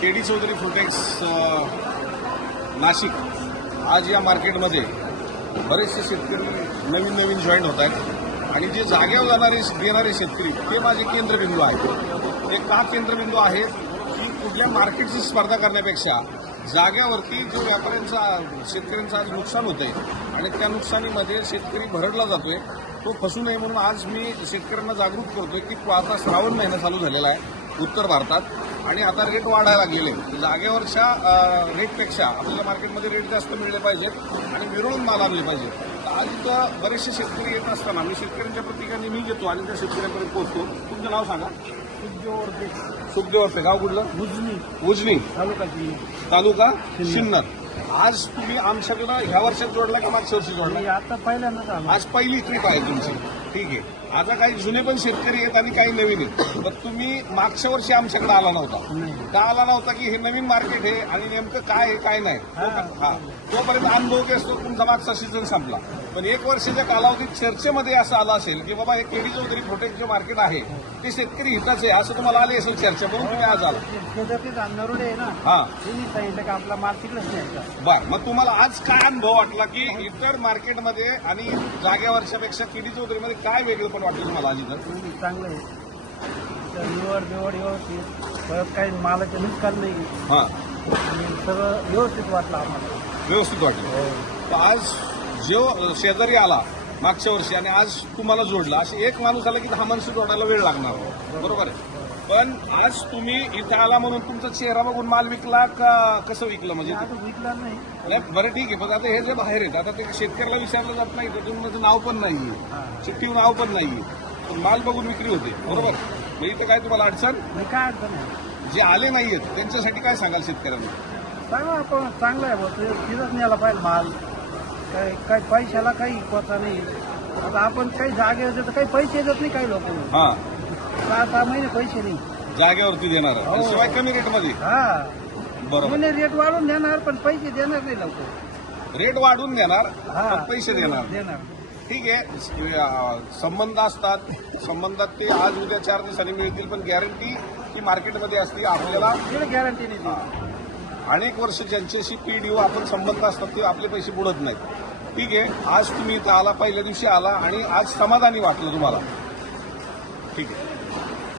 के D Chaudhari फुटेक्स नाशिक. आज या मार्केटमध्ये बरेचसे शेतकरी नवीन नवीन जॉईन होत आहेत. आणि जे जागेवर जाणारे देणारे शेतकरी ते माझे केंद्रबिंदू आहेत. ते का केंद्रबिंदू आहेत? की कुठल्या मार्केटची स्पर्धा करण्यापेक्षा जाग्यावरती जो व्यापाऱ्यांचा शेतकऱ्यांचं आज नुकसान होत आहे आणि त्या नुकसानीमध्ये शेतकरी भरडला जातोय तो फसू नये म्हणून आज मी शेतकऱ्यांना जागरूक करतोय की आता श्रावण महिना चालू झालेला आहे. उत्तर भारतात. आणि आता रेट वाढायला गेले. जागेवरच्या रेटपेक्षा आपल्याला मार्केटमध्ये रेट जास्त मिळले पाहिजेत आणि मिरळून माल आणले पाहिजे. आज इथं बरेचसे शेतकरी येत असताना मी शेतकऱ्यांच्या प्रतिकांनी मी घेतो आणि त्या शेतकऱ्यांपर्यंत पोहोचतो. तुमचं नाव सांगा. सुखदेव गाव कुठलं? उजनी. उजनी. तालुका तालुका सिन्नर आज तुम्ही आमच्याकडं ह्या वर्षात जोडला का मागच्या वर्षी जोडला? आता पहिल्यांदाच आलो. आज पहिली ट्रिप आहे तुमची. ठीक आहे. आता काही जुने पण शेतकरी आहेत आणि काही नवीन आहेत. तर तुम्ही मागच्या वर्षी आमच्याकडे आला नव्हता. का आला नव्हता की हे नवीन मार्केट आहे आणि नेमकं काय आहे काय नाही? हा. हा तोपर्यंत अनुभव की असतो? तुमचा मागचा सीझन संपला. पण एक वर्षाच्या कालावधीत चर्चेमध्ये असं आलं असेल की बाबा हे केडी चौधरी प्रोटेक्ट जे मार्केट आहे ते शेतकरी हिताचे आहे असं तुम्हाला आली असेल चर्चा म्हणून तुम्ही आज आला. हा. सांगितलं की आपला बर मग तुम्हाला आज काय अनुभव वाटला की इतर मार्केटमध्ये आणि जागेवरच्यापेक्षा केडी चौधरीमध्ये काय वेगळं पण वाटलं तुम्हाला इथं तुम्ही चांगलं आहे. तर निवड बिवड व्यवस्थित. परत काही मालाचे नुकसान नाही. हा. आणि सगळं व्यवस्थित वाटलं आम्हाला. व्यवस्थित वाटलं. तर आज जो शेजारी आला मागच्या वर्षी आणि आज तुम्हाला जोडला असे एक माणूस आला की दहा माणसं जोडायला वेळ लागणार. बरोबर आहे? पण आज तुम्ही इथे आला म्हणून तुमचा चेहरा बघून माल विकला का कसं विकलं म्हणजे? अजून विकला नाही. नाही, बरं ठीक आहे पण आता हे जे बाहेर आहेत आता ते शेतकऱ्याला विचारलं जात नाही त्यातून माझं नाव पण नाहीये. हा. चिठ्ठीवर नाव पण नाहीये. पण माल बघून विक्री होते बरोबर? मग इथं काय तुम्हाला अडचण? मी काय अडचण आहे जे आले नाहीयेत त्यांच्यासाठी काय सांगाल शेतकऱ्यांना? चांगला आपण चांगला आहे बघ तिथंच न्यायला पाहिजे माल. काय काही पैशाला काही कोता नाही. आता आपण काही जागे होते तर काही पैसे देत नाही काही लोक. हा. सहा सहा महिने पैसे नाही. जागेवरती देणार. आहे. आणि हो. शिवाय कमी रेटमध्ये. हा. बरोबर. म्हणजे रेट वाढून देणार पण पैसे देणार नाही लवकर. रेट वाढून देणार हा. पण पैसे देणार. देणार. ठीक आहे. अं, संबंध असतात. संबंधात ते आज उद्या चार दिवसांनी मिळतील पण गॅरंटी ही मार्केटमध्ये असते. आपल्याला गॅरंटी नाही देत. अनेक वर्ष ज्यांच्याशी पीडीओ आपण संबंध असतात ते आपले पैसे बुडत नाहीत. ठीक आहे. आज तुम्ही इथं आला पहिल्या दिवशी आला आणि आज समाधानी वाटलं तुम्हाला. ठीक आहे.